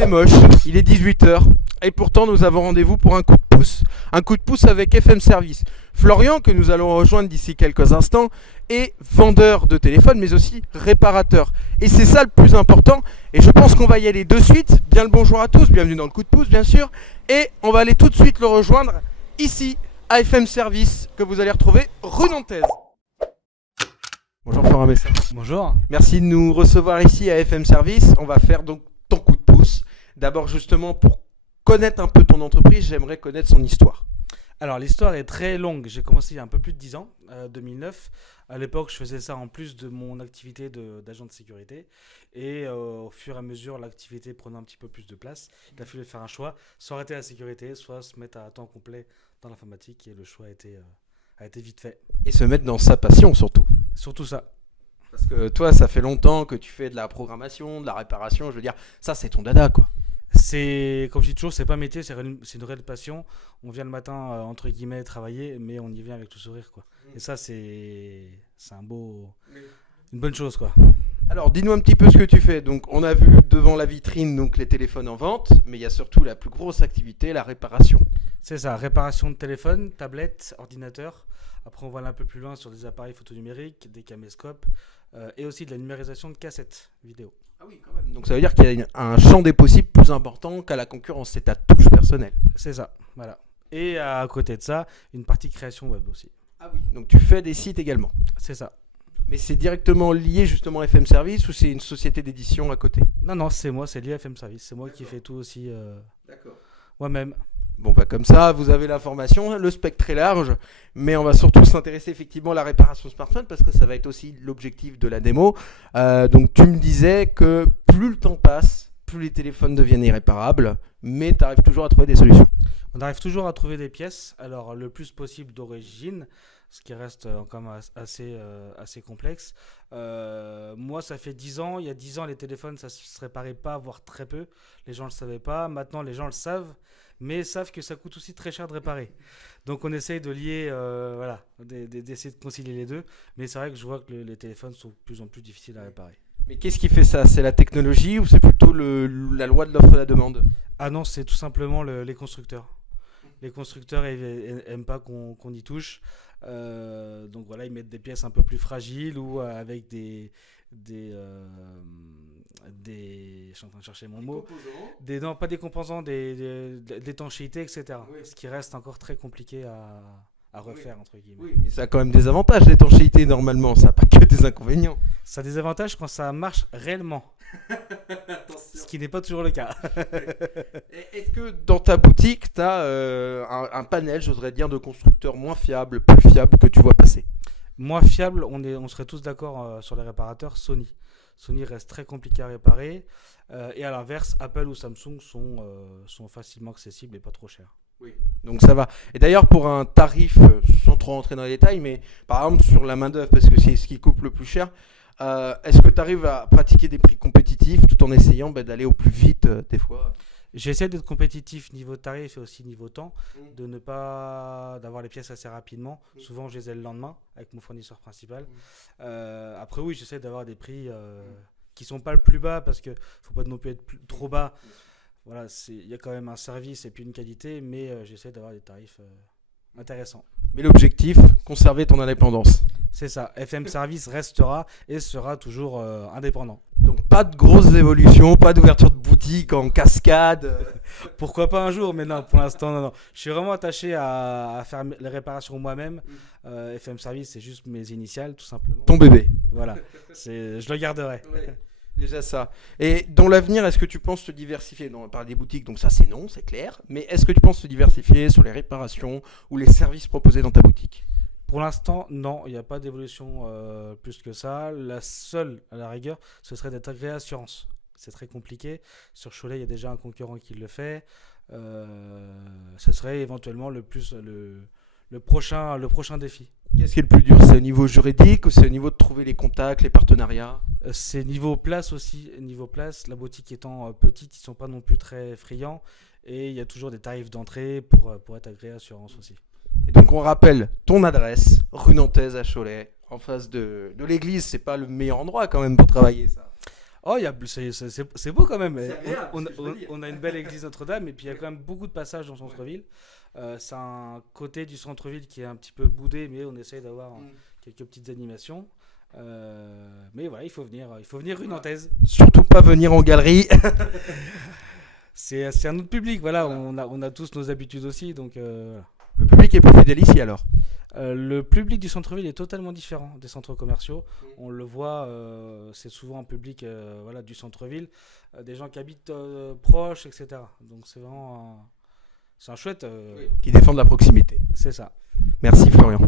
fait moche, il est 18h et pourtant nous avons rendez-vous pour un coup de pouce. Un coup de pouce avec FM Service. Florian, que nous allons rejoindre d'ici quelques instants, est vendeur de téléphone mais aussi réparateur. Et c'est ça le plus important et je pense qu'on va y aller de suite. Bien le bonjour à tous, bienvenue dans le coup de pouce bien sûr. Et on va aller tout de suite le rejoindre ici à FM Service que vous allez retrouver rue Nantaise. Bonjour Florent Messin. Bonjour. Merci de nous recevoir ici à FM Service. On va faire donc ton coup de pouce. D'abord justement pour connaître un peu ton entreprise, j'aimerais connaître son histoire. Alors l'histoire est très longue. J'ai commencé il y a un peu plus de 10 ans, 2009. À l'époque, je faisais ça en plus de mon activité d'agent de sécurité. Et au fur et à mesure, l'activité prenait un petit peu plus de place. Il a fallu faire un choix, soit arrêter la sécurité, soit se mettre à temps complet dans l'informatique. Et le choix a été vite fait. Et se mettre dans sa passion surtout. Surtout ça. Parce que toi, ça fait longtemps que tu fais de la programmation, de la réparation. Je veux dire, ça c'est ton dada quoi. C'est, comme je dis toujours, c'est pas un métier, c'est une réelle passion. On vient le matin, entre guillemets, travailler, mais on y vient avec le sourire, quoi. Et ça, c'est une bonne chose, quoi. Alors, dis-nous un petit peu ce que tu fais. Donc, on a vu devant la vitrine donc les téléphones en vente, mais il y a surtout la plus grosse activité, la réparation. C'est ça, réparation de téléphone, tablette, ordinateur. Après, on va aller un peu plus loin sur des appareils photo numériques, des caméscopes, et aussi de la numérisation de cassettes vidéo. Ah oui, quand même. Donc, ça veut dire qu'il y a un champ des possibles plus important qu'à la concurrence. C'est ta touche personnelle. C'est ça, voilà. Et à côté de ça, une partie création web aussi. Ah oui. Donc, tu fais des sites également. C'est ça. Mais c'est directement lié justement à FM Service ou c'est une société d'édition à côté? Non, c'est moi, c'est lié à FM Service. C'est moi qui fais tout aussi D'accord. moi-même. Bon, bah comme ça, vous avez l'information, le spectre est large, mais on va surtout s'intéresser effectivement à la réparation smartphone parce que ça va être aussi l'objectif de la démo. Donc tu me disais que plus le temps passe, plus les téléphones deviennent irréparables, mais tu arrives toujours à trouver des solutions. On arrive toujours à trouver des pièces, alors le plus possible d'origine, ce qui reste quand même assez complexe. Moi, ça fait 10 ans. Il y a 10 ans, les téléphones, ça ne se réparait pas, voire très peu. Les gens ne le savaient pas. Maintenant, les gens le savent, mais savent que ça coûte aussi très cher de réparer. Donc, on essaye de lier, d'essayer de concilier les deux. Mais c'est vrai que je vois que les téléphones sont de plus en plus difficiles à réparer. Mais qu'est-ce qui fait ça? C'est la technologie ou c'est plutôt la loi de l'offre et la demande? Ah non, c'est tout simplement les constructeurs. Les constructeurs n'aiment pas qu'on y touche. Donc voilà, ils mettent des pièces un peu plus fragiles ou avec des je suis en train de chercher mon mot. Non, pas des composants, de l'étanchéité, etc. Oui. Ce qui reste encore très compliqué à refaire, entre guillemets. Oui, mais ça a quand même des avantages, l'étanchéité, normalement. Ça n'a pas que des inconvénients. Ça a des avantages quand ça marche réellement. Ce qui n'est pas toujours le cas. Est-ce que dans ta boutique, tu as un panel, j'oserais dire, de constructeurs moins fiables, plus fiables que tu vois passer? Moins fiables, on serait tous d'accord sur les réparateurs, Sony. Sony reste très compliqué à réparer. Et à l'inverse, Apple ou Samsung sont facilement accessibles et pas trop chers. Oui, donc ça va. Et d'ailleurs, pour un tarif, sans trop rentrer dans les détails, mais par exemple sur la main-d'œuvre, parce que c'est ce qui coûte le plus cher, est-ce que tu arrives à pratiquer des prix compétitifs tout en essayant d'aller au plus vite des fois? J'essaie d'être compétitif niveau tarif et aussi niveau temps, de ne pas d'avoir les pièces assez rapidement. Souvent, je les ai le lendemain avec mon fournisseur principal. Après, oui, j'essaie d'avoir des prix qui sont pas le plus bas parce que faut pas non plus être trop bas. Voilà, il y a quand même un service et puis une qualité, mais j'essaie d'avoir des tarifs intéressants. Mais l'objectif, conserver ton indépendance. C'est ça. FM Service restera et sera toujours indépendant. Donc pas de grosses évolutions, pas d'ouverture de boutique en cascade. Pourquoi pas un jour, mais non, pour l'instant, non. Je suis vraiment attaché à faire les réparations moi-même. FM Service, c'est juste mes initiales, tout simplement. Ton bébé. Voilà, je le garderai. Ouais, déjà ça. Et dans l'avenir, est-ce que tu penses te diversifier par des boutiques? Donc ça c'est non, c'est clair. Mais est-ce que tu penses te diversifier sur les réparations ou les services proposés dans ta boutique? Pour l'instant, non, il n'y a pas d'évolution plus que ça. La seule, à la rigueur, ce serait d'être agréé assurance. C'est très compliqué. Sur Cholet, il y a déjà un concurrent qui le fait. Ce serait éventuellement le prochain défi. Qu'est-ce qui est le plus dur? C'est au niveau juridique ou c'est au niveau de trouver les contacts, les partenariats? C'est niveau place aussi. Niveau place, la boutique étant petite, ils ne sont pas non plus très friands. Et il y a toujours des tarifs d'entrée pour être agréé assurance aussi. Et donc on rappelle ton adresse, rue Nantaise à Cholet, en face de l'église. C'est pas le meilleur endroit quand même pour travailler ça. Oh, c'est beau quand même. C'est agréable, On, c'est ce que je veux dire. on a une belle église Notre-Dame et puis il y a quand même beaucoup de passages dans le centre-ville. C'est un côté du centre-ville qui est un petit peu boudé, mais on essaye d'avoir quelques petites animations. Mais voilà, il faut venir rue Nantaise. Surtout pas venir en galerie. C'est un autre public, voilà. On a tous nos habitudes aussi, donc voilà. Le public est plus fidèle ici alors. Le public du centre-ville est totalement différent des centres commerciaux. On le voit, c'est souvent un public voilà, du centre-ville, des gens qui habitent proches, etc. Donc c'est vraiment c'est un chouette. Qui défendent la proximité. C'est ça. Merci Florian.